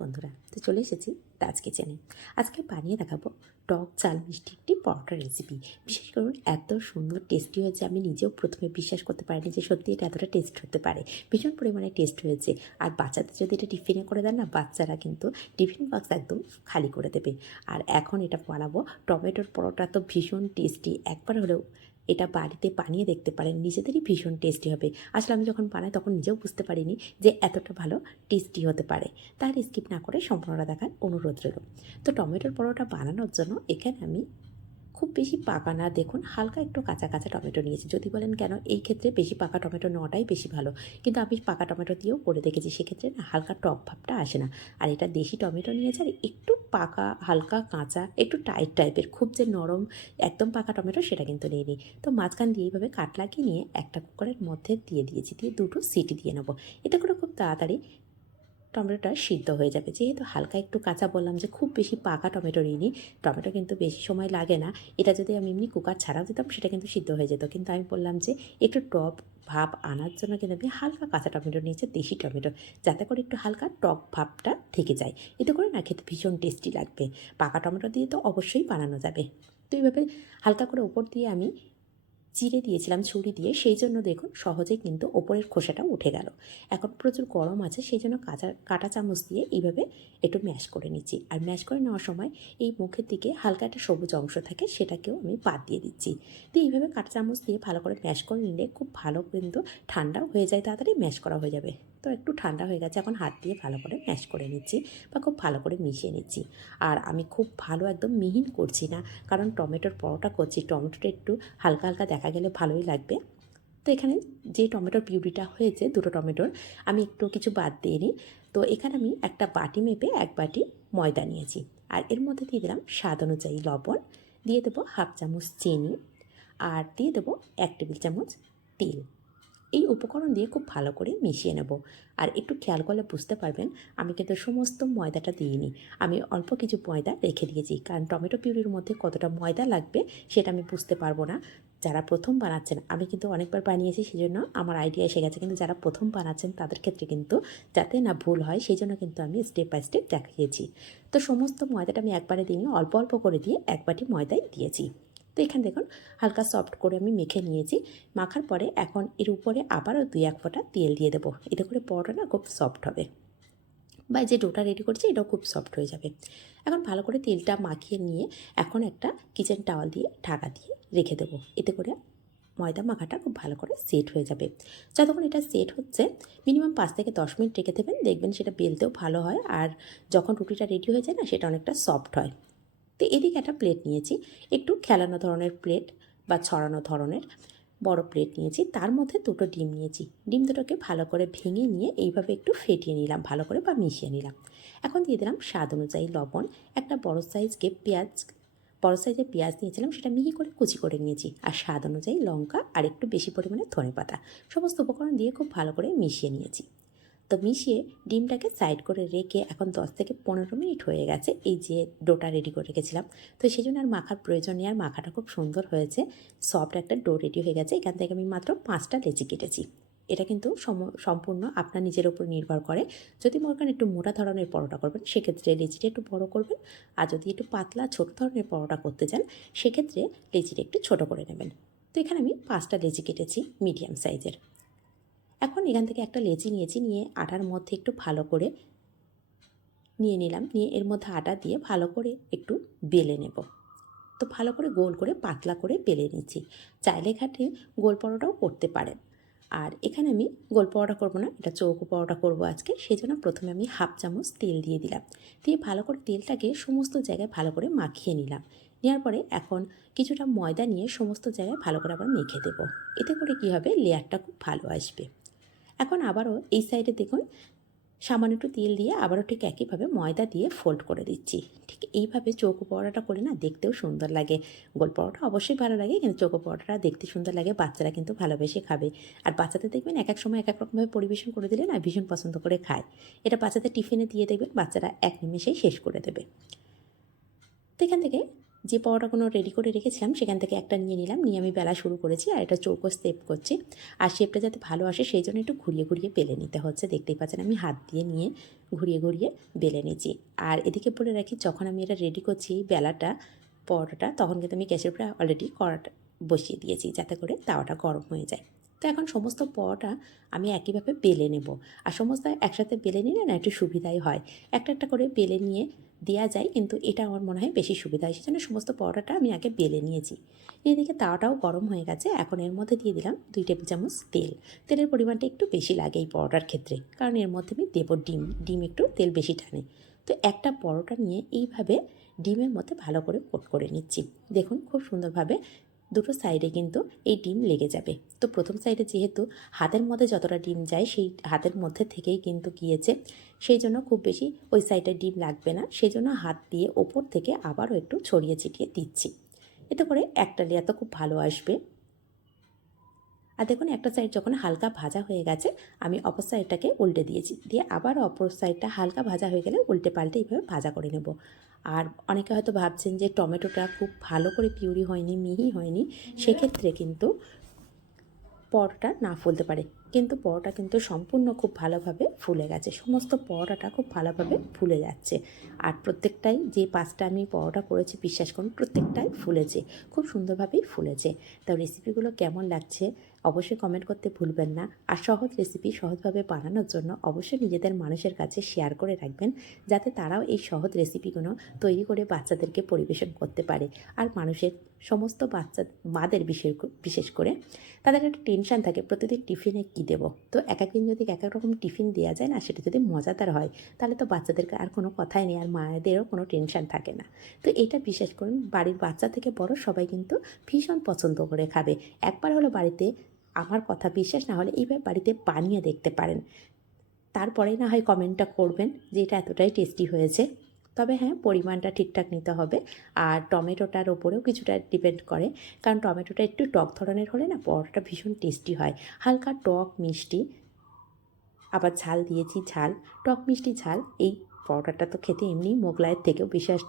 বন্ধুরা, তো চলে এসেছি তাজ কিচেনে আজকে বানিয়ে দেখাবো টক চাল মিষ্টি একটি পরোটা রেসিপি বিশেষ করে এত সুন্দর টেস্টি হয়েছে, আমি নিজেও প্রথমে বিশ্বাস করতে পারিনি যে সত্যি এটা এতটা টেস্ট হতে পারে। ভীষণ পরিমাণে টেস্ট হয়েছে। আর বাচ্চাদের যদি এটা টিফিনে করে দেন না, বাচ্চারা কিন্তু টিফিন বক্স একদম খালি করে দেবে। আর এখন এটা বানাবো টমেটোর পরোটা, তো ভীষণ টেস্টি একবার হলেও এটা বাড়িতে বানিয়ে দেখতে পারেন, নিজেদেরই ভীষণ টেস্টি হবে। আসলে আমি যখন বানাই তখন নিজেও বুঝতে পারিনি যে এতটা ভালো টেস্টি হতে পারে। তার স্কিপ না করে সম্পূর্ণটা দেখার অনুরোধ রইল। তো টমেটোর পরোটা বানানোর জন্য এখানে আমি খুব বেশি পাকা না। দেখুন, হালকা একটু কাঁচা কাঁচা টমেটো নিয়েছি। যদি বলেন কেন, এই ক্ষেত্রে বেশি পাকা টমেটো নেওয়াটাই বেশি ভালো। কিন্তু আমি পাকা টমেটো দিয়েও করে দেখেছি, সেক্ষেত্রে না হালকা টক ভাবটা আসে না। আর এটা দেশি টমেটো নিয়েছে, আর একটু পাকা, হালকা, কাঁচা, একটু টাইট টাইপের, খুব যে নরম, একদম পাকা টমেটো সেটা কিন্তু নেই তো মাঝখান দিয়ে এইভাবে কাট লাগিয়ে নিয়ে একটা কুকারের মধ্যে দিয়ে দিয়েছি, দিয়ে দুটো সিটি দিয়ে নেব। এতে করে খুব তাড়াতাড়ি টমেটোটা সিদ্ধ হয়ে যাবে। যেহেতু হালকা একটু কাঁচা বললাম যে খুব বেশি পাকা টমেটো নিইনি, টমেটো কিন্তু বেশি সময় লাগে না। এটা যদি আমি এমনি কুকার ছাড়াও দিতাম, সেটা কিন্তু সিদ্ধ হয়ে যেত। কিন্তু আমি বললাম যে একটু টক ভাব আনার জন্য কিন্তু আমি হালকা কাঁচা টমেটো নিয়েছি, দেশি টমেটো, যাতে করে একটু হালকা টক ভাবটা থেকে যায়। এতে করে না খেতে ভীষণ টেস্টি লাগবে। পাকা টমেটো দিয়ে তো অবশ্যই বানানো যাবে। তো এইভাবে হালকা করে ওপর দিয়ে আমি চিড়ে দিয়েছিলাম, ছুরি দিয়ে, সেই জন্য দেখুন সহজে কিন্তু ওপরের খোসাটা উঠে গেল। এখন প্রচুর গরম আছে, সেই জন্য কাঁচা, কাঁটা চামচ দিয়ে এইভাবে একটু ম্যাশ করে নিচ্ছি। আর ম্যাশ করে নেওয়ার সময় এই মুখের দিকে হালকা একটা সবুজ অংশ থাকে, সেটাকেও আমি বাদ দিয়ে দিচ্ছি। তো এইভাবে কাঁটা চামচ দিয়ে ভালো করে ম্যাশ করে নিলে খুব ভালো কিন্তু ঠান্ডাও হয়ে যায়, তাড়াতাড়ি ম্যাশ করা হয়ে যাবে। তো একটু ঠান্ডা হয়ে গেছে, এখন হাত দিয়ে ভালো করে ম্যাশ করে নিচ্ছি বা খুব ভালো করে মিশিয়ে নিচ্ছি। আর আমি খুব ভালো একদম মিহিন করছি না, কারণ টমেটোর পরোটা করছি, টমেটোটা একটু হালকা হালকা দেখা গেলে ভালোই লাগবে। তো এখানে যে টমেটোর পিউরিটা হয়েছে, দুটো টমেটোর, আমি একটু কিছু বাদ দিয়ে নিই। তো এখানে আমি একটা বাটি মেপে এক বাটি ময়দা নিয়েছি। আর এর মধ্যে দিয়ে দিলাম স্বাদ অনুযায়ী লবণ, দিয়ে দেবো হাফ চামচ চিনি, আর দিয়ে দেবো এক টেবিল চামচ তেল। এই উপকরণ দিয়ে খুব ভালো করে মিশিয়ে নেব। আর একটু খেয়াল করলে বুঝতে পারবেন, আমি কিন্তু সমস্ত ময়দাটা দিইনি। আমি অল্প কিছু ময়দা রেখে দিয়েছি, কারণ টমেটো পিউরির মধ্যে কতটা ময়দা লাগবে সেটা আমি বুঝতে পারব না। যারা প্রথম বানাচ্ছেন, আমি কিন্তু অনেকবার বানিয়েছি সেই জন্য আমার আইডিয়া এসে গেছে। কিন্তু যারা প্রথম বানাচ্ছেন, তাদের ক্ষেত্রে কিন্তু যাতে না ভুল হয় সেই জন্য কিন্তু আমি স্টেপ বাই স্টেপ দেখিয়েছি। তো সমস্ত ময়দাটা আমি একবারে দিইনি, অল্প অল্প করে দিয়ে এক বাটি ময়দাই দিয়েছি। তো এখানে দেখুন, হালকা সফট করে আমি মেখে নিয়েছি। মাখার পরে এখন এর উপরে আবারও দুই এক ফোঁটা তেল দিয়ে দেবো। এতে করে পরোটা না খুব সফট হবে। বা যে ডোটা রেডি করছি, এটাও খুব সফট হয়ে যাবে। এখন ভালো করে তেলটা মাখিয়ে নিয়ে এখন একটা কিচেন টাওয়াল দিয়ে ঢাকা দিয়ে রেখে দেবো। এতে করে ময়দা মাখাটা খুব ভালো করে সেট হয়ে যাবে। যতক্ষণ এটা সেট হচ্ছে মিনিমাম পাঁচ থেকে দশ মিনিট রেখে দেবেন। দেখবেন সেটা বেলতেও ভালো হয় আর যখন রুটিটা রেডি হয়ে যায় না, সেটা অনেকটা সফট হয়। তো এদিকে একটা প্লেট নিয়েছি। একটু খেলানো ধরনের প্লেট বা ছড়ানো ধরনের বড় প্লেট নিয়েছি। তার মধ্যে দুটো ডিম নিয়েছি। ডিম দুটোকে ভালো করে ভেঙে নিয়ে এইভাবে একটু ফেটিয়ে নিলাম, ভালো করে বা মিশিয়ে নিলাম। এখন দিয়ে দিলাম স্বাদ অনুযায়ী লবণ, একটা বড় সাইজকে পেঁয়াজ, বড় সাইজের পেঁয়াজ নিয়েছিলাম, সেটা মিহি করে কুচি করে নিয়েছি। আর স্বাদ অনুযায়ী লঙ্কা আর একটু বেশি পরিমাণে ধনে পাতা সমস্ত উপকরণ দিয়ে খুব ভালো করে মিশিয়ে নিয়েছি। তো মিশিয়ে ডিমটাকে সাইড করে রেখে এখন দশ থেকে পনেরো মিনিট হয়ে গেছে, এই যে ডোটা রেডি করে রেখেছিলাম। তো সেই জন্য আর মাখার প্রয়োজন নেই, আর মাখাটা খুব সুন্দর হয়েছে। সফট একটা ডো রেডি হয়ে গেছে, এখান থেকে আমি মাত্র পাঁচটা লেচি কেটেছি। এটা কিন্তু সম- সম্পূর্ণ আপনার নিজের উপর নির্ভর করে। যদি মনে করেন একটু মোটা ধরনের পরোটা করবেন, সেক্ষেত্রে লেচিটা একটু বড় করবেন, আর যদি একটু পাতলা ছোট ধরনের পরোটা করতে চান, সেক্ষেত্রে লেচিটা একটু ছোট করে নেবেন। তো এখানে আমি পাঁচটা লেচি কেটেছি মিডিয়াম সাইজের এখন এখান থেকে একটা লেচি নিয়েছি, নিয়ে আটার মধ্যে একটু ভালো করে নিয়ে নিলাম। নিয়ে এর মধ্যে আটা দিয়ে ভালো করে একটু বেলে নেব। তো ভালো করে গোল করে, পাতলা করে বেলে নিচ্ছি। চাইলে ঘাটে গোল পরোটাও করতে পারেন। আর এখানে আমি গোল পরোটা করব না, এটা চৌকো পরোটা করব আজকে। সেই জন্য প্রথমে আমি হাফ চামচ তেল দিয়ে দিলাম। দিয়ে ভালো করে তেলটাকে সমস্ত জায়গায় ভালো করে মাখিয়ে নিলাম। নেওয়ার পরে এখন কিছুটা ময়দা নিয়ে সমস্ত জায়গায় ভালো করে আবার মেখে দেবো। এতে করে কী হবে? লেয়ারটা খুব ভালো আসবে। এখন আবারও এই সাইডে দেখুন, সামান্য একটু তেল দিয়ে আবারও ঠিক একইভাবে ময়দা দিয়ে ফোল্ড করে দিচ্ছি। ঠিক এইভাবে চৌকো পরোটা করে না দেখতেও সুন্দর লাগে। গোল পরোটা অবশ্যই ভালো লাগে, কিন্তু চৌকো পরোটাটা দেখতে সুন্দর লাগে, বাচ্চারা কিন্তু ভালোবেসে খাবে। আর বাচ্চাদের দেখবেন এক এক সময় এক এক রকমভাবে পরিবেশন করে দিলে না ভীষণ পছন্দ করে খায়। এটা বাচ্চাদের টিফিনে দিয়ে দেখবেন বাচ্চারা এক নিমেষেই শেষ করে দেবে। তো এখান থেকে যে পরোটাগুলো রেডি করে রেখেছিলাম, সেখান থেকে একটা নিয়ে নিলাম, নিয়ে আমি বেলা শুরু করেছি আর এটা চৌকো শেপ করছি। আর শেপটা যাতে ভালো আসে, সেই জন্য একটু ঘুরিয়ে ঘুরিয়ে বেলে নিতে হচ্ছে। দেখতেই পাচ্ছেন আমি হাত দিয়ে নিয়ে ঘুরিয়ে ঘুরিয়ে বেলে নিয়েছি। আর এদিকে বলে রাখি, যখন আমি এটা রেডি করছি বেলাটা, পরোটাটা, তখন কিন্তু আমি গ্যাসের উপরে অলরেডি কড়াটা বসিয়ে দিয়েছি, যাতে করে তাওয়াটা গরম হয়ে যায়। তো এখন সমস্ত পরোটা আমি একইভাবে বেলে নেব। আর সমস্ত একসাথে বেলে নিলে না একটু সুবিধাই হয়। একটা একটা করে বেলে নিয়ে দেওয়া যায়, কিন্তু এটা আমার মনে হয় বেশি সুবিধা হয়। সেজন্য সমস্ত পরোটাটা আমি আগে বেলে নিয়েছি। এদিকে তাওয়াটাও গরম হয়ে গেছে, এখন এর মধ্যে দিয়ে দিলাম দুই টেবিল চামচ তেল। তেলের পরিমাণটা একটু বেশি লাগে এই পরোটার ক্ষেত্রে, কারণ এর মধ্যে আমি দেবো ডিম ডিম একটু তেল বেশি টানে। তো একটা পরোটা নিয়ে এইভাবে ডিমের মধ্যে ভালো করে কোট করে নিচ্ছি। দেখুন খুব সুন্দরভাবে দুটো সাইডে কিন্তু এই ডিম লেগে যাবে। তো প্রথম সাইডে যেহেতু হাতের মধ্যে যতটা ডিম যায়, সেই হাতের মধ্যে থেকেই কিন্তু গিয়েছে। সেই জন্য খুব বেশি ওই সাইডে ডিম লাগবে না। সেই জন্য হাত দিয়ে ওপর থেকে আবারও একটু ছড়িয়ে ছিটিয়ে দিচ্ছি। এতে করে একটা লেয়ার তো খুব ভালো আসবে। আর দেখুন, একটা সাইড যখন হালকা ভাজা হয়ে গেছে, আমি অপর সাইডটাকে উল্টে দিয়েছি। দিয়ে আবার অপর সাইডটা হালকা ভাজা হয়ে গেলে উল্টে পাল্টে এইভাবে ভাজা করে নেব। আর অনেকে হয়তো ভাবছেন যে টমেটোটা খুব ভালো করে পিউরি হয়নি, মিহি হয়নি, সেক্ষেত্রে কিন্তু পরোটা না ফুলতে পারে। কিন্তু পরোটা কিন্তু সম্পূর্ণ খুব ভালোভাবে ফুলে গেছে। সমস্ত পরোটাটা খুব ভালোভাবে ফুলে যাচ্ছে। আর প্রত্যেকটাই যে পাঁচটা আমি পরোটা করেছি, বিশ্বাস করুন, প্রত্যেকটাই ফুলেছে। খুব সুন্দরভাবেই ফুলেছে। তো রেসিপিগুলো কেমন লাগছে অবশ্যই কমেন্ট করতে ভুলবেন না। আর সহজ রেসিপি সহজভাবে বানানোর জন্য অবশ্যই নিজেদের মানুষের কাছে শেয়ার করে রাখবেন, যাতে তারাও এই সহজ রেসিপিগুলো তৈরি করে বাচ্চাদেরকে পরিবেশন করতে পারে। আর মানুষের সমস্ত বাচ্চা মাদের বিশেষ বিশেষ করে তাদের একটা টেনশান থাকে। প্রতিদিন টিফিনে কী দেবো? তো এক একদিন যদি এক এক রকম টিফিন দেওয়া যায় না, সেটা যদি মজাদার হয়, তাহলে তো বাচ্চাদেরকে আর কোনো কথাই নেই, আর মায়েদেরও কোনো টেনশান থাকে না। তো এটা বিশেষ করুন, বাড়ির বাচ্চা থেকে বড় সবাই কিন্তু ভীষণ পছন্দ করে খাবে। একবার হলো বাড়িতে আমার কথা বিশ্বাস, না হলে এইভাবে বাড়িতে বানিয়ে দেখতে পারেন। তারপরে না হয় কমেন্টটা করবেন যে এটা এতটাই টেস্টি হয়েছে। তবে হ্যাঁ পরিমাণটা ঠিকঠাক নিতে হবে। আর টমেটোটার ওপরেও কিছুটা ডিপেন্ড করে। কারণ টমেটোটা একটু টক ধরনের হলে না পরোটাটা ভীষণ টেস্টি হয়। হালকা টক মিষ্টি, আবার ঝাল দিয়েছি ঝাল, টক মিষ্টি ঝাল, এই পরোটাটা তো খেতে এমনি মোগলাইয়ের থেকেও বিশাল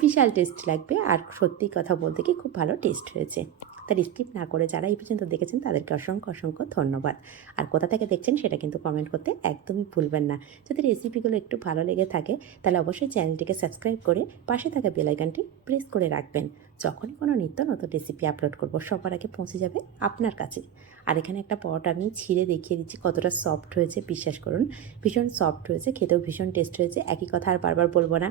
বিশাল টেস্ট লাগবে। আর সত্যি কথা বলতে কি খুব ভালো টেস্ট হয়েছে। তার স্কিপ না করে যারা এই পর্যন্ত দেখেছেন, তাদেরকে অসংখ্য অসংখ্য ধন্যবাদ। আর কোথা থেকে দেখছেন সেটা কিন্তু কমেন্ট করতে একদমই ভুলবেন না। যদি রেসিপিগুলো একটু ভালো লেগে থাকে, তাহলে অবশ্যই চ্যানেলটিকে সাবস্ক্রাইব করে পাশে থাকা বেলাইকানটি প্রেস করে রাখবেন। যখনই কোনো নিত্য নতুন রেসিপি আপলোড করব, সবার আগে পৌঁছে যাবে আপনার কাছে। আর এখানে একটা পরোটা আমি ছিঁড়ে দেখিয়ে দিচ্ছি, কতটা সফট হয়েছে, বিশ্বাস করুন। ভীষণ সফট হয়েছে, খেতেও ভীষণ টেস্ট হয়েছে। একই কথা আর বারবার বলব না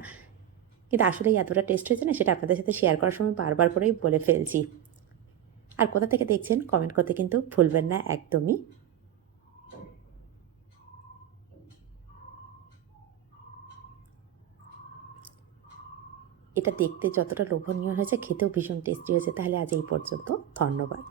কিন্তু আসলে এতটা টেস্ট হয়েছে না, সেটা আপনাদের সাথে শেয়ার করার সময় বারবার করেই বলে ফেলছি। আর কোথা থেকে দেখছেন কমেন্ট করতে কিন্তু ভুলবেন না, একদমই। এটা দেখতে যতটা লোভনীয় হয়েছে, খেতেও ভীষণ টেস্টি হয়েছে, তাহলে আজ এই পর্যন্ত, ধন্যবাদ।